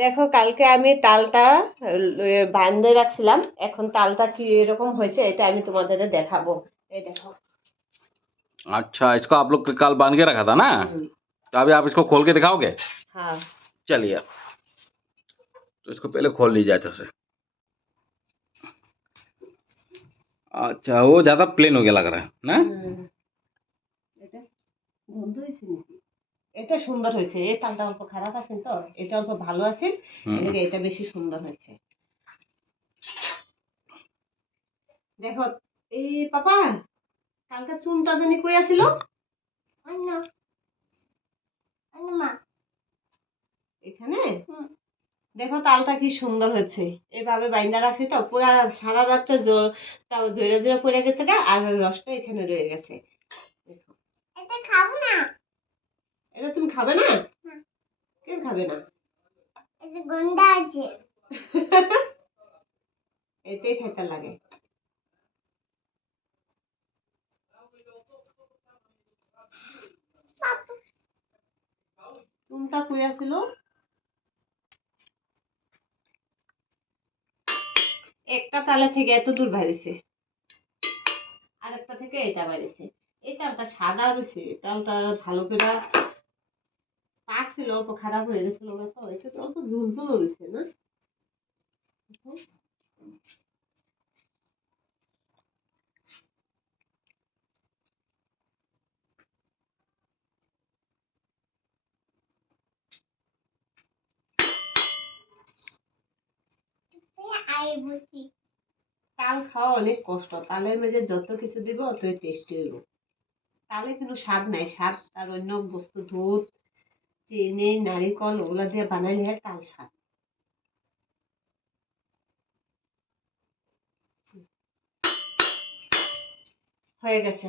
দেখো কালকে আমি তালটা বাঁধে রাখছিলাম, এখন তালটা কি এরকম হয়েছে এটা আমি তোমাদের দেখাবো। এই দেখো। अच्छा, इसको आप लोग कल बांध के रखा था ना, হুম। तो अभी आप इसको खोल के दिखाओगे? হ্যাঁ। चलिए, तो इसको पहले खोल लीजिए अच्छे से। अच्छा, वो ज्यादा प्लेन हो गया लग रहा है ना। হুম। এটা গন্ধ হয়েছে নাকি? এটা সুন্দর হয়েছে, এই তালটা অল্প খারাপ আছে তো, এটা অল্প ভালো আছে, हम्म। এদিকে এটা বেশি সুন্দর হয়েছে। দেখো। এই পাপা, কালকে চুনটা জানি কই আছিল? এখানে। দেখো তালটা কি সুন্দর হয়েছে। এভাবে বাইন্দা রাখছি তো পুরা সারা রাতটা তাও ঝরে ঝরে পড়ে গেছে গা, আর রসটা এখানে রয়ে গেছে। দেখো। এটা খাবো না। এটা তুমি খাবে না? কেন খাবে না? এটা গন্ধ আছে। এটাই খেতে লাগে। কোনটা কই আছিল? একটা তালে থেকে এত দূর বাইরেছে, আরেকটা থেকে এটা বাইরেছে। এই তালটা সাদা রয়েছে, তালটা ভালো করে পাকছিল, অল্প খারাপ হয়ে গেছিল না তো, এটা তো অল্প ঝুলঝুল রয়েছে না। তাল খাওয়া অনেক কষ্ট, তালের মধ্যে যত কিছু দিব অতই টেস্টি হইব। তালে কিন্তু স্বাদ নাই, স্বাদ আর অন্য বস্তু দুধ, চিনি, নারিকল ওগুলা দিয়ে বানাইলে তাল স্বাদ। হয়ে গেছে।